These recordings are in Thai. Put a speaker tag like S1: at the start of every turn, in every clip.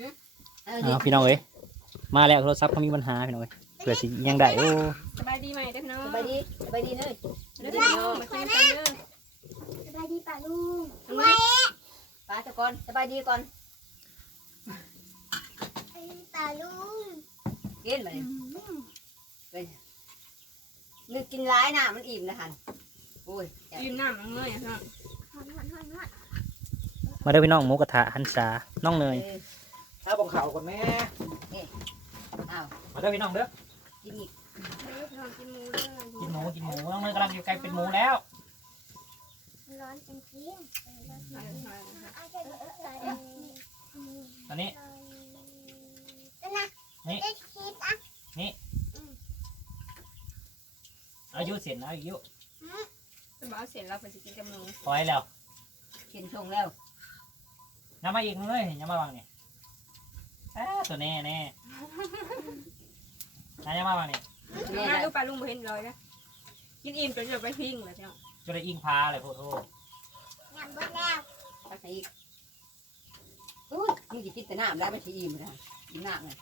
S1: พี่น้องเอ้ยมาแล้วโทรศัพท์เขามีปัญหาพี่น้องเอ้ยเผื่อสิยังได้โอ้
S2: สบายดีไหมเด้อพี่น้อง
S3: สบายดีเลย
S2: เด้อพี่น้องมาคุยกันเด้อ
S4: สบายดีป่ะลุง
S2: ทำไม
S3: ป้าจะก่อนสบายดีก่อน
S4: สบายดีป่ะลุง
S3: กินไปนึกกินร้ายน่ะมันอิ่มนะฮันโอ้ย
S2: ยืนหน้ามันเมื่อยพี่น้อง
S4: ฮอน
S1: มาเด้อพี่น้องหมูกระทะหันษาน้องเนย
S5: ถ้าบอกข่าวก่อนแม่
S3: อ้าว
S1: มาเด้อพี่น้องเด้อ
S3: กินอีก
S2: เด้อพี่น้องกินหมูเด้อ
S1: กินหมูน้องเนยกำลังจะกลายเป็นหมูแล้ว
S4: ร้อนจังจริง
S1: ตอนนี้
S4: นะได้คิดอ่ะ
S1: อายุเสร็จแล้วอายุ
S2: จะบอกเสร็จแล้วไปจะกินกับหมู
S1: พอแล้ว
S3: กินชงแล้ว
S1: น้ำมาอีกเลยน้ำมาวางนี่ตัวแน่น้ำมาวางนี่
S3: นี่
S2: น่า
S3: แหละ
S2: ดูปลาลุงบ่เห็นเลยนะกินอิ่มจนจะไปพิงเลยพี่น้อง
S1: จะได้อิงพาเลยโพโท
S4: งานบนแล้ว
S3: ตักใส่อีกอู้มึงจะกินแต่น้ำได้ไม่ใช่อิ่มนะกินน้ำเลย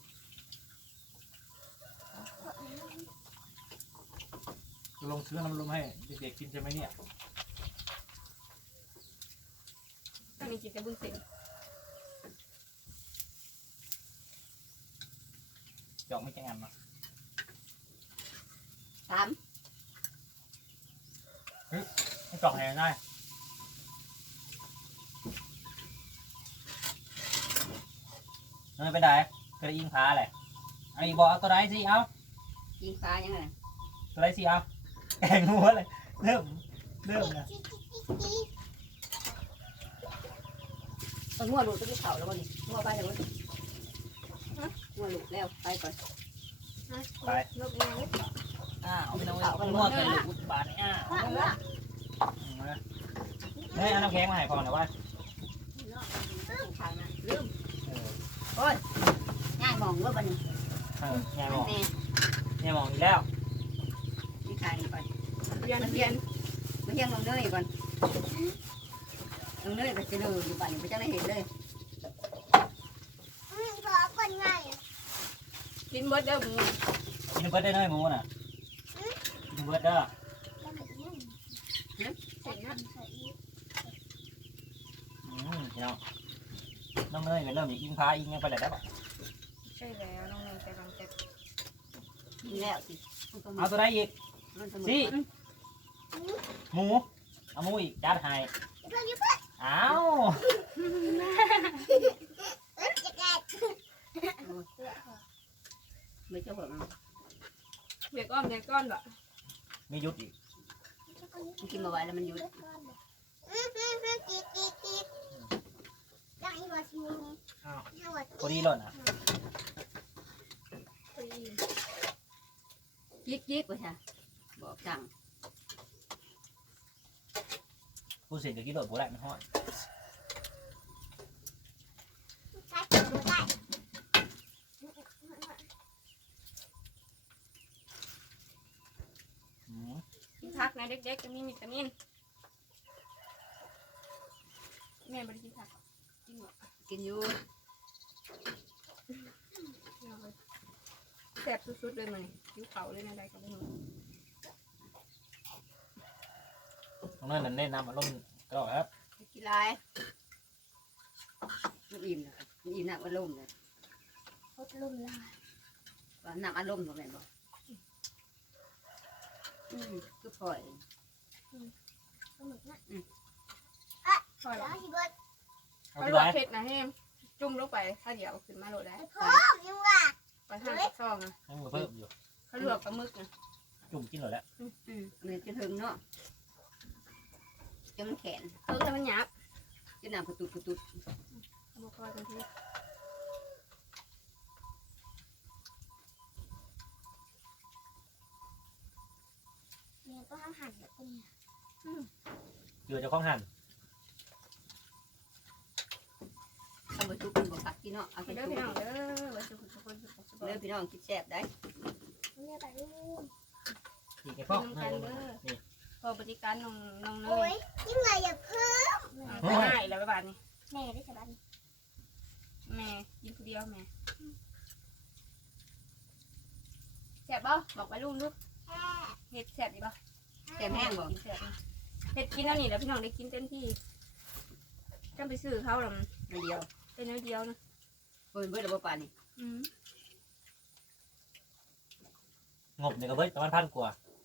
S5: ลงซื้อน้ำลมให้เด็กๆกินใช่ไหมเนี่ย
S2: ตอนนี้กินแต่บุญเสร็จ
S1: จอกไม่จะงานมา
S3: ถาม
S1: ให้จอกให้ได้เนยไปได้ก็ได้อิงพาเลยเอาอีกบอกเอาตัวไหนสิเอา
S3: กินปลายังไง
S1: ตัวไหนสิเอาแกงงัวเลยเริ่มนะ
S3: ต้องงัวหลุดต้องเผาแล้ววันนี้งัวไปแล้ววันนี้งัวหลุดแล้วไปก่อน
S1: ไป
S2: ลบเอง
S1: อ้าวพี่น้องงัวกันหลุดบาทนี่อ้าวเฮ้ยเอาน้ำแข็งมาให้พอหน่อยว่า
S3: ทางนะลืมโอ้ยง่ายมองว่าบันนี้
S1: แง่มอง
S3: แน่
S1: แง่มองอีกแล้ว
S3: มีใครก่อน
S2: เรียนเรียน
S3: มาเที่ยงลงเนยก่อนลงเนยไปเจออยู่บ้านไปจังได้เห็นเลย
S4: ขอคนไง
S2: กินเบิดเด้อหมู
S1: กินเบิร์ดได้เนยหมูน่ะกินเบิร์ดเด้อ
S2: เสร็จนะ
S1: พี่น้องน้องเนยก็เริ่มอิงพาอิงยังไปไหนได้ปะ
S2: ใช่แล้วน้องเนยแต่บางแต่
S3: กินแล้วสิ
S1: เอาตัวไหนอีก
S3: มันเสมอ
S1: สิหมูเอาหมูอีกจัดให้เอา
S3: ไม่เจ้าหัวมัน
S2: เด็กอ้อมเด็กก้อนแบบ
S1: มียุดอีก
S3: กินมาไว้แล้วมันหยุด
S4: ได้มาสิ
S1: พอดีเลยนะ
S3: ยิกยิกไปใช่บอกจัง
S1: ผู้เสียกับกิโลดบัวแหลมันห้อย
S2: กินผักนะเด็กๆจะมีวิตามินแม่บริกินผักกินหมด
S3: กินอยู่
S2: แซ่บสุดๆเลยมันยิ้วเขาเลยนะได้กับหนู
S1: น้องเนยนั่นเน้นน้ำมันลงกระโดดครับ
S3: กินไรมันอิ่มนะมันอิ่มหนักอารมณ์เลย
S4: พดลมลา
S3: ว่าหนักอารมณ์ถูกไหมบอกก็ปล่อย
S4: ก็เหมือนนั้น
S2: พอ
S4: แล้
S2: แล้ว ว
S4: ที่เบิร์ด
S1: เอา
S2: ไป
S1: ตัว
S2: ลว
S1: ไหน
S2: กเผ็ดนะให้จุ่มลงไปถ้าเดี๋ยวขึ้นมาโหลดได้
S4: พ่อยังว่า
S2: ไปทานซองนะ
S1: ยังมือเพิ่มอยู่
S2: เขาลวกปลาหมึกนะ
S1: จุ่มกินหมดแล้ว
S3: มันจะถึงเนาะจะมันแขน
S2: เพิ่งแต่มันหยาบ
S3: จะหนักกระตุกกระตุก
S2: เอามาคอยกันที
S4: เนี่ยก็หั่นแบบนี้
S1: เกลือจะคล้องหั่น
S3: เอาไปทุกคนบอกกัดกินเนาะเอาไป
S2: เด้อ
S3: ทุก
S2: พี่
S3: ค
S2: น้อน งเด้อไว้สุขสุขคนสุขสุข
S3: เลือพี่น้องกินแซ่บได้
S4: เนี่ยไปลุง
S1: อีกไอ้
S2: พ่
S1: พ่
S2: อ
S1: อ
S2: กันเด้อพอบริการน้องเน
S4: โอ้
S2: ย
S4: ยยิ่งไงอย่าเพิ่ม
S2: ไปง่ายแล้วบาทนี้
S4: แม่ได้สบาย
S2: แม่ดียวแม่แซ่บบ่บอกไปลุงลูกเห็ดแซ่บดีบ่
S3: แซ่บแห้งบ่
S2: กินแซ่บนะเห็ดกินอันนี้แล้วพี่น้องได้กินเต็มที่ก็ไปซื้อเขาแล้ว
S3: ไม่เดียว
S2: เป็นน้อยเดียวนะ
S3: เบิ่นเบิ่นระบบปานนี่
S1: งบเนี่ยก็เบิดประมาณ1,000 กว่า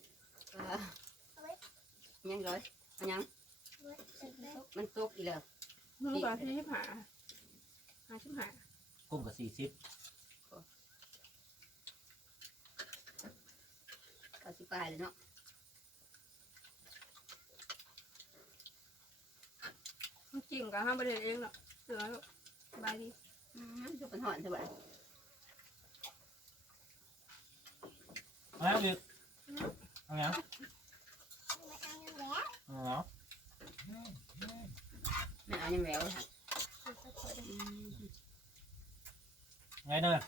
S3: ยังร้อยอันยัง
S4: เว้ยเสร็จแล้ว
S3: มันตกอีกแล้ว
S2: มึงก่อนที่ชิบหาชิบหา
S1: กุ้งก็40
S3: เขาสิปลายเลยเนาะ
S2: จริงกับห้ามประเด็นเองหรอกเสือลูกสบายดี
S3: ทุกคนหอนเถอะบ่
S1: เอาแล้วดึกเอาหยัง
S4: ไม่เอายังแล้ว
S1: เอาเนาะ
S3: แม่เอายังแหววค่ะ
S1: ไงเนย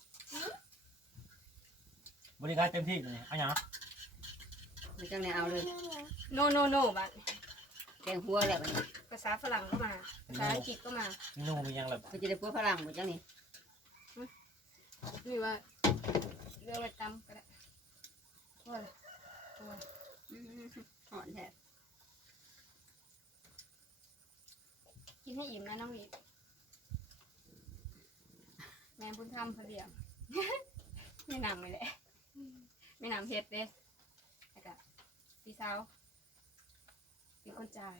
S1: บริการเต็มที่เลยเอาหยัง
S3: ไม่จังเนี่ยเอาเลย
S2: โนโนโนบัด
S3: แกงหัวแล้วบัดนี้
S2: ภาษาฝรั่งก็มาภาษาอังกฤษก็มา
S1: เมนูมีหยังแบบ
S3: มันจะได้พวกฝรั่งบ่จังนี่
S2: หรือว่าเรือไปตำก็ได้โอ้ย
S3: หอนแท้
S2: กินให้อิ่มนะน้องวีแม่บุญธรรมเขาเรียก ไม่นำเลยแหละไม่นำเพชรเด้แล้วก็พี่สาวพี่คนจ่าย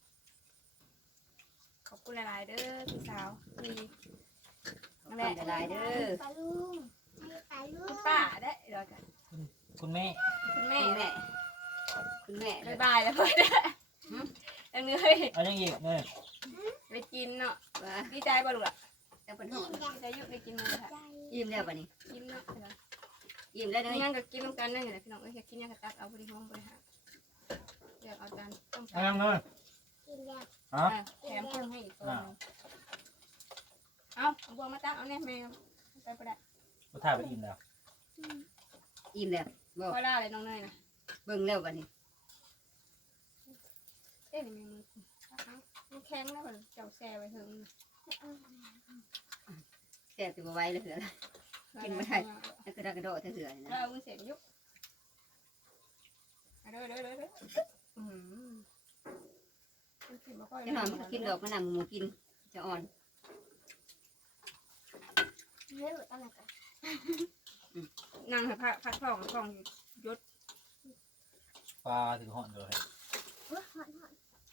S2: ขอบคุณหลายๆเด้อพี่สาวพี่
S3: นั่นแหละหลายเด้อ
S4: ปลาลุงให้ปลาลุ
S2: คุ
S4: ง
S2: ณป้าได้เดี๋ยวกัน
S1: คุณแม่
S2: คุณ
S3: แม่
S2: แม่
S3: คุณแม่
S2: บ๊ายบายแล้วเพื่อนอันนี้เลย
S1: เอายังอีกเนย
S2: ไปกินเนาะ
S3: ว่า
S2: ดีใจบ่ลูกอ่ะ
S3: แต่เป็นหอน
S2: ดีใจยุได้กินมื้อค่ะ
S4: ใจ
S3: อิ่มแล้วบัดนี้
S2: กินเนาะ
S3: อิ่มแล้วเด้อ
S2: ยังก็กินน้ำกันนั่นแหละพี่น้องเอ้ยอยากกินยังก็ตักเอาบริห้องบริหารเดี๋ยวเอาจานต้ม
S1: เอายังเนย
S4: กินแล้ว
S1: ฮะ
S2: แถมกุ้งให้อีกตัวนึงเอาบัวมาตั้งเอาแน่แม่ไปประดับ
S1: กูถ่ายไปอิ่มแล้ว
S3: อิ่มแล้วบ่
S2: พอล่าเลยน้องเนยนะ
S3: เบิ่งแล้วบัดนี้
S2: เอ๊ะนี่มันแข็งแล้วมันเจ้าแซ่ไว้ถึง
S3: แซ่บสิบ่ไหวเลยเหือแล้วก็ดักกระโดดเถื่อนี่
S2: แล้ว
S3: นะ
S2: เอาเสร็จยุบเด้อกินบ่ค่อย
S3: แค่นอนมันก็กินดอกมันน่ะหมูกินจะอ่อน
S4: เฮ้ยตั้งแต่
S2: นั่งให้พักท้องยศ
S1: ปลาถึงห่อนเลย
S4: หอนอันนี้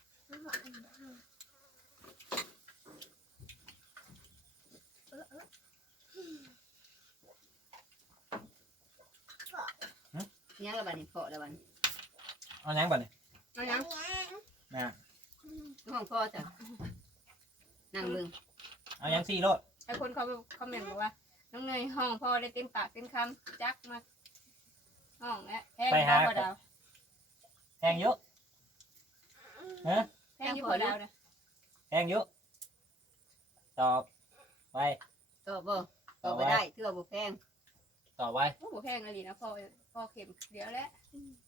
S3: ยังละบัดนี้เพาะละบัดนี้
S1: เอายังก่อนนี่
S2: เอายัง
S1: นะ
S3: ห้องพ่อจ้ะนั่งเบิ่ง
S1: เอายัง4โลด
S2: ไอ้คนเขาคอมเมนต์บอกว่าน้องเนยห้องพ่อได้เต็มปากเต็มคำจักมาห้องและแพงพอดาว
S1: แพงเยอะฮะ
S2: แพงอยู่พอดาวนะ
S1: แพงเยอะตอบไป
S3: ตอบบ่ตอบบ่ได้เทื่อบ่แพง
S1: ตอบไว้
S2: โอ้โหแพงเลยนะพ่อเข็มเดี๋ยวแล้ว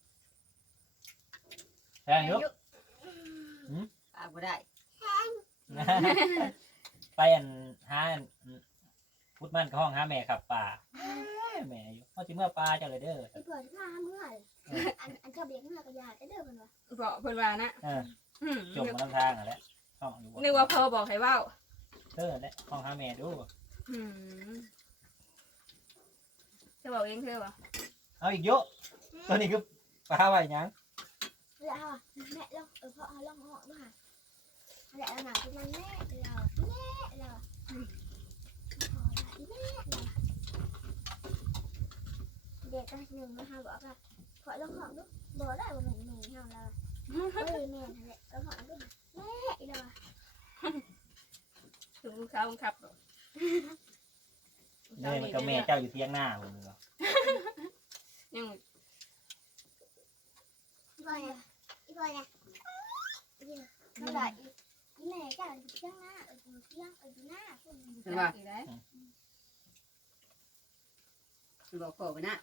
S1: แพงเยอะ
S3: ปากบ่ได้
S1: ไปอันหาอันพุทธมันกับห้องหาแม่ขับป่าแม่อยู่เขาจิเมื่อปลาเจ้าเลยเด้อ
S4: ไอ้เผื่อที่พาเมื่ออันชอบเลี้ยงเมื่อกระยาได้เด้อมันวะ
S2: บอกเพิ่นว่านะ
S1: จมมาลำทางอ่ะแหละห้องอยู่
S2: นึกว่าพ่อบอกให้ว่า
S1: เธอแหละห้องหาแม่ดู
S2: เธอบอกเองเธอบอก
S1: เอาอีกเยอะตัวนี้คือปลาไว้ยัง
S4: แล้วแม่ลองพ่อเอาลองเหาะมาแล้วหนาคือมันแม่เราแม่เราเด็กก็หนึ่งมาหาบอกว่าขอลองเหาะดูบอกได้ว่าแม่แม่เฮาเราเอ้ยแม่นั่นแหละก็เหาะดูแม่เรา
S2: ถึงลูกสาวขับ
S1: นี่มันกับแม่เจ้าอยู่เที่ยงหน้าผมเลย
S2: ยัง
S4: บ่อยบ่อยก็ได้แม่จ้าอยู่เที่ยงหน้าอยู่เที่ยงอยู่หน้าคุณ
S3: เห็นบ่
S2: อีกแล้ว
S3: มันบอกพ่อบ่นะ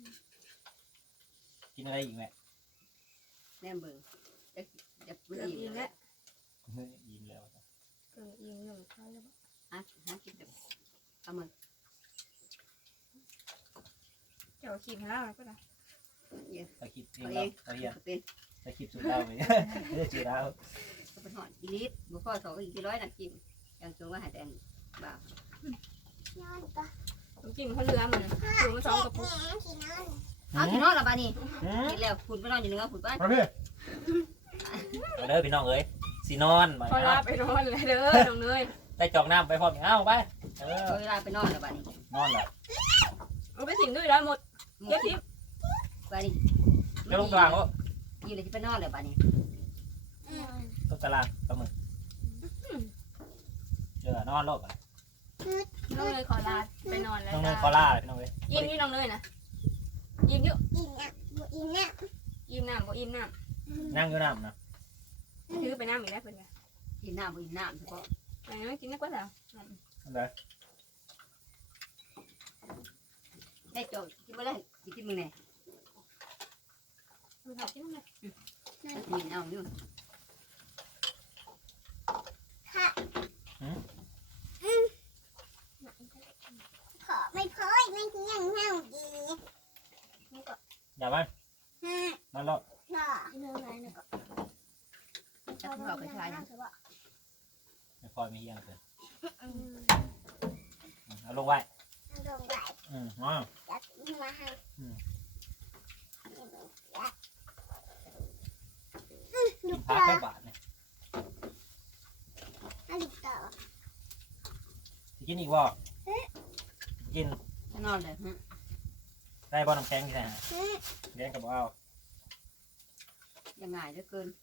S1: กินอะไรอีกแม่
S3: แม่เบิ่งจะบ่
S2: เกิด
S3: อิ่ม
S2: อีกแล้ว
S1: ยินแล้ว
S2: เกิดอีกหนึ่งเขาแล้ว
S3: หากินแบบ
S2: ขีดให้เราก็ได้
S1: ตะคิดเอ
S3: เอา
S1: ง
S3: เอ
S1: เรา
S3: ง
S1: เฮีย
S3: เป็น
S1: ตะคิดสุดดาวเลยเรื่องสุดดาว
S3: ก็เป็นหอดอีลิฟบุฟฟ่า2อีก100นักกินยังจงว่าหายแต่บ่า
S4: นอนก็
S2: ผมกินข้าวเรือมันถูมา2กระปุก
S4: แหนขี่นอน
S3: เอาที่นอนละบ้านี่กินแล้วคุณไปนอนอยู่เนื้อคุณบ้าน
S5: มาพี่
S1: เอาเด้อพี่น้องเอ้ยสีนอนมา
S2: พอลาไปนอนเลยเด้อน้องเนย
S1: ได้จอกน้ำไปพร้อมเอ้าไปเออ
S3: เวลาไปนอนละบ้านี่
S1: นอนละ
S2: เอาไปทิ้งด้วยแล้วหมดเก็บทิ้ง
S3: บ้านี่
S1: จะลงกลางก็
S3: อยู่เลยที่ไปนอนเลยบ้านี่
S1: ตรงตารางปลาหมึกเจอนอนรอบอ่ะ
S2: น้องเนยขอลาไปนอนแล้ว
S1: น้องเนยคอล่าพี่น้องเอ้ย
S2: ยิ้มอยู่น้องเนยนะยิ้มอยู่
S4: อิ่มอ่ะบ่อิ่มอ่ะ
S2: ยิ้มน้ำบ่ยิ้มน้
S1: นั่งอยู่น้ำนะ
S2: ำถือไปน้ำอีกแล้วเพิ่นไง
S3: กินน้ำกินน้ำเฉพาะ
S2: ไอ้น้อยกินนักกว่าแล้ว
S1: อันใด
S3: ให้โจกินมาเลยกินมึงเนี่ย
S2: มันเอากินน้ำเลย
S3: กินเอาอยู่
S4: ขอไม่พออีกไม่ที่ยังเน่าดี
S1: อย่าไป
S4: ฮะ
S1: นอนรอบ
S4: หล่อเนื้ออะไรนะก็
S3: จะเข้าไปชาย
S1: ไม่พอไม่เฮี้ยงเลยเอาลงไว้
S4: ลงไหล
S1: อ๋อ
S4: จัดมาให้ลูก
S1: พัก
S4: ต่อ
S1: แค่บาทเนี่ย
S4: ลูกต่อ
S1: จะกินอีกบ่กิน
S3: จะนอนเลยฮะ
S1: ได้บ่น้ำแข็งที่ไหนฮะแกงกับบ่เอา
S3: ยังไงเหลือเกิน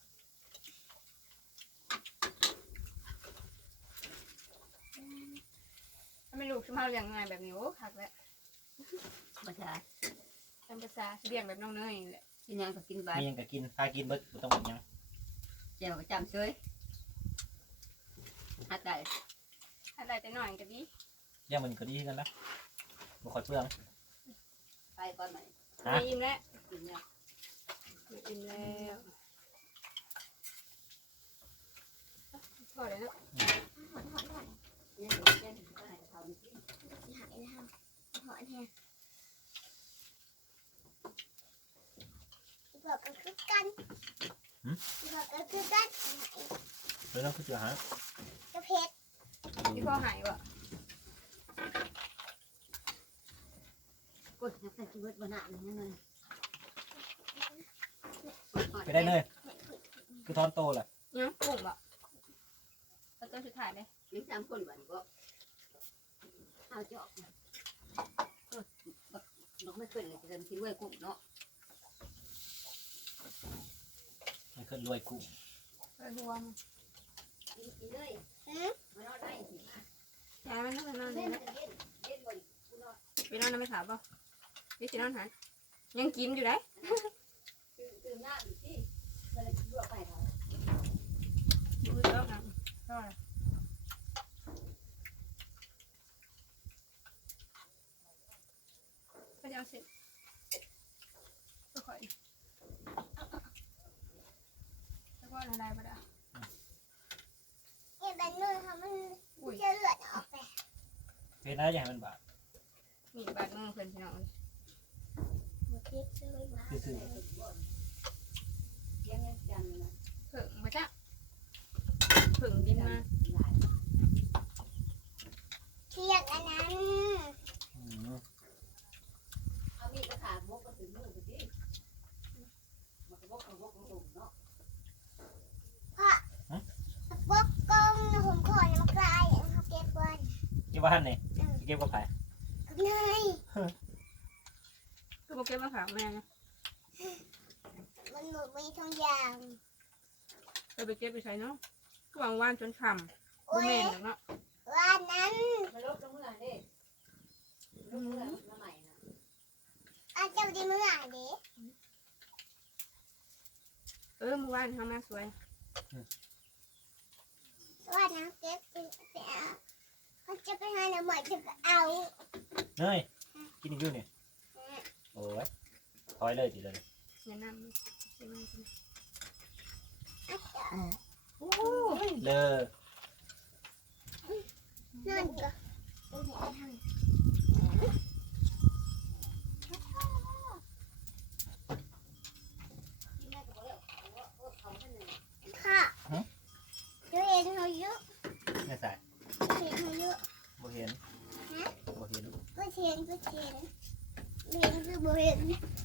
S2: ถ้าไม่ลูกชิมเฮาเลี้ยงง่ายแบบนี้โอ้คักแล้ว
S3: ประชา
S2: ตามภาษาเลี้ยงแบบน้องเนยนี่แหละ
S3: กินยังก็กินไป
S1: มียังก็กินพากินเบิดบ่ต้องหมดยัง
S3: เจ้าก็จำเฉยฮัดได้
S2: อะไรแต่หน่อยก็ดี
S1: ย่างมันก็ดีกันนะบ่ค่อยเปลือง
S3: ไปก่อนไหม
S2: ไม่อิ่มแล้ว
S3: กินเนี่ย
S2: ไม่อิ่มแล้วพอเลยเนาะ
S3: เนี่ยเดี๋ยวก็ให้เขาไม่กิน
S4: หายแล้วหอนแฮะบอกกันคือกันบอกกันคือกัน
S1: เดี๋ยวน้องคือจะหาก
S4: ระเพชร
S2: พี่พ่อหายวะ
S3: กดนักแต่ชีวิตวันหน้าเลยนั่นเลย
S1: ไปได้เลยคือทอนโตแหละ
S2: ยังปรุ่งบ่แล้วตัวสุดท้ายเลย
S3: ลิ้นจำคนวันก็เอาจอกนกไม่ขึ้นเลยจะเดินกินเว้ยกุ้งเนาะ
S1: ไม่เคยรวยกุ้ง
S2: รวม
S3: กินเลยมานอนได้สิมา
S2: ย้ายมันต้องไปนอน
S3: เล่
S2: นี่
S3: น
S2: นะ
S3: เล่นบ่อย
S2: ไปนอนน้ำไม่ถามป่ะพี่สินอนหันยังกินอยู่ได้
S3: ตื่นหน้าอยู่ที่เวลาดูไปเรา
S2: ดูเจ้ากันก็ก็จะเอาเสร็จก็ค่อยแล้วก็อะไรไปละ
S4: เนี่ยแต่นู่นค่ะมันจะเลือดออกไป
S1: เพชรน่าจะให้มันบาด
S2: มีบาดมือเพื่อนพี่น้อง
S4: หมดทิพย์เลยมา
S1: ซื่อ
S3: เลี้ยงยันนะ
S2: ผึ่งมาจ้ะผึ่งดินมา
S3: หลาย
S4: เทียงอันนั้น
S3: เอามีดก็ขาดบกก็ถึงมือไปสิมันก็บกของบกของเนาะ
S4: บกกองผมขอเนี่ยมากลายอย่างเขาเก็บไว้
S1: ๆคิดว่าท่านนี่จะเก็บกับไผ่
S4: เนย
S2: คือโปเก็ตมาฝากแม่นะ
S4: มันหมดมีทุกอย่าง
S2: เราไปเก็บไปใช้เนาะก็วางว่านจนคำบ่
S4: โอ้ย
S2: แม่นหรอกเนาะ
S4: ว่านั้น
S3: มันลบลงเมื่อเด้ลบเมื่อใหม่นะ
S4: อาเจ้าดีมืออ่ะเด็
S2: เมื่อวานทำมาสวย
S4: ว่าน้ำเก็บไปเอาเขาจะไปหาหน่อไม้จะไปเอา
S1: เนยกินอีกอยู่นี่โอ้ยถอยเลยสิเลย
S2: อย่านำ
S1: เลย
S4: นั่นก็เป็นแผลทางก็เห็นเห็นคือบ่เห็น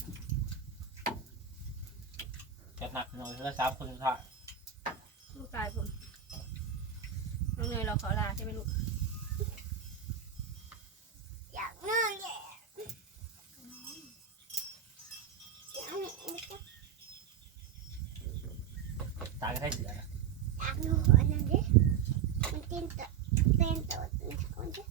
S1: จัดหนักหน่อยแล้ว3 คนสุดท้าย
S2: ลูกชายผมน้องเนยเราขอลาใช่ไหมลูก
S4: อยากนอนแหละอยากนี่ไม่ก็
S1: ตายก็ได้เสือนะ
S4: อยากนอนอันนั้นดิมันกินตัวเป็นตัวนะคนเดียว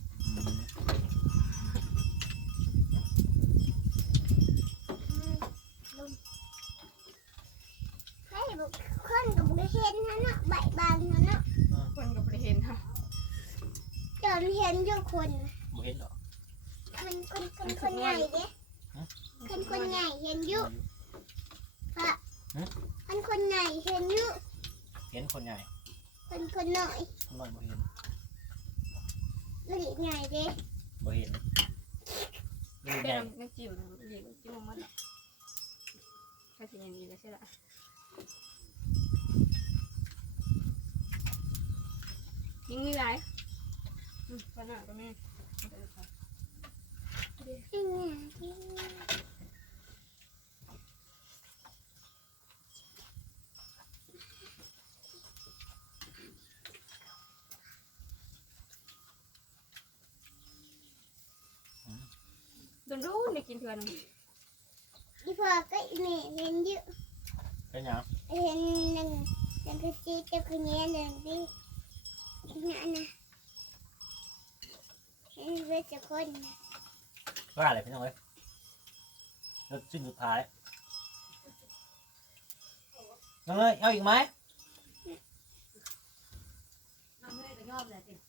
S4: ให้บุคคลกับบุคคลนั้นน่ะใบบานนั้นน่ะ
S2: คนกับประเห็นค่ะ
S4: จนเห็นอยู่คน
S1: บ่เห็นหรอก
S4: คนใหญ่เด้คนใหญ่เห็นอยู่ค่ะคนใหญ่เห็นอยู่
S1: เห็นคนใหญ่
S4: คนหน่อย
S1: คนน้อยบ่เห็น
S4: หลีใหญ่เด้
S1: บ่เห็นนี่
S2: เป็น
S1: ใหญ่
S2: น้ำจิ้มหลีกจิ้มลงมาแล้วก็จะอย่างนี้แล้วใช่ไหมยิงมีไรขนาดก็ไม่ โดนรู้ในกินเถื่อน
S4: อีพ่อก็นี่เห็นอยู่
S1: เป็นหยัง
S4: เห็นหนึ่งจังกะจีจะคือเนี้ยหนึ่งดินั่นนะเห็นเวชคน
S1: ว่าอะไรพี่น้องเอ้ยแล้วชิ้นสุดท้ายน้องเอ้ยเอาอีกไหม
S3: น้องเนยก็ยอมเลยสิ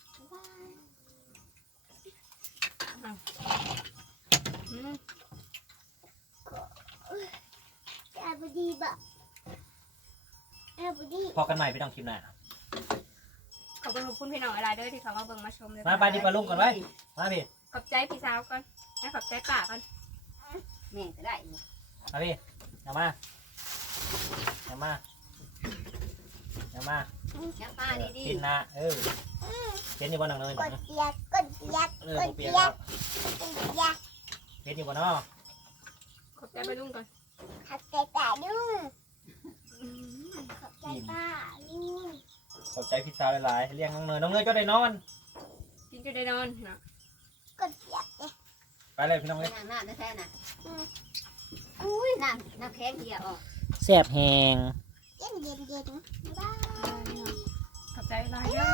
S4: อาบดีบะอาบดี
S1: พอกันใหม่พี่น้องคลิปหน้า
S2: ขอบคุณพี่น้องอะไรด้วยที่เขามาเบิ่งมาชมเลย
S1: มาไปดิปลาลุงก่อนไว้มาพี่
S2: ขอบใจพี่สาวก่อนและขอบใจป้าก่อน
S3: แม่ก็ได้อยู่
S1: มาพี่อย่ามาอย่ามาอย่ามา
S3: ยังป้าดีดี
S1: กินนะเห็นอยู่บนหนังเลย
S4: กดเปียกกดเปียก
S1: บ่เปียกแล้ว
S4: กดเปียก
S1: เห็นอยู่บนนอ
S2: ขอบใจไปลุงก่อน
S4: ขับใจตาดุ้งขับใจป้าลุง
S1: ขอบใจพี่สาวหลายๆเลี้ยงน้องเนยน้องเนยก็ได้นอน
S2: กินก็ได้นอนนะ
S4: กดเปียกเลย
S1: ไปเลยพี่น้อง
S3: ไป
S1: เอ้ย
S3: นั่งน้ำแท้ๆน่ะ
S4: อุ้ย
S3: น้ำแข็งเหี่ยออก
S1: แซ่บแหง
S4: เย็นเย็นเย็นบ๊ายบาย
S2: ขอบใจหลายเด้อ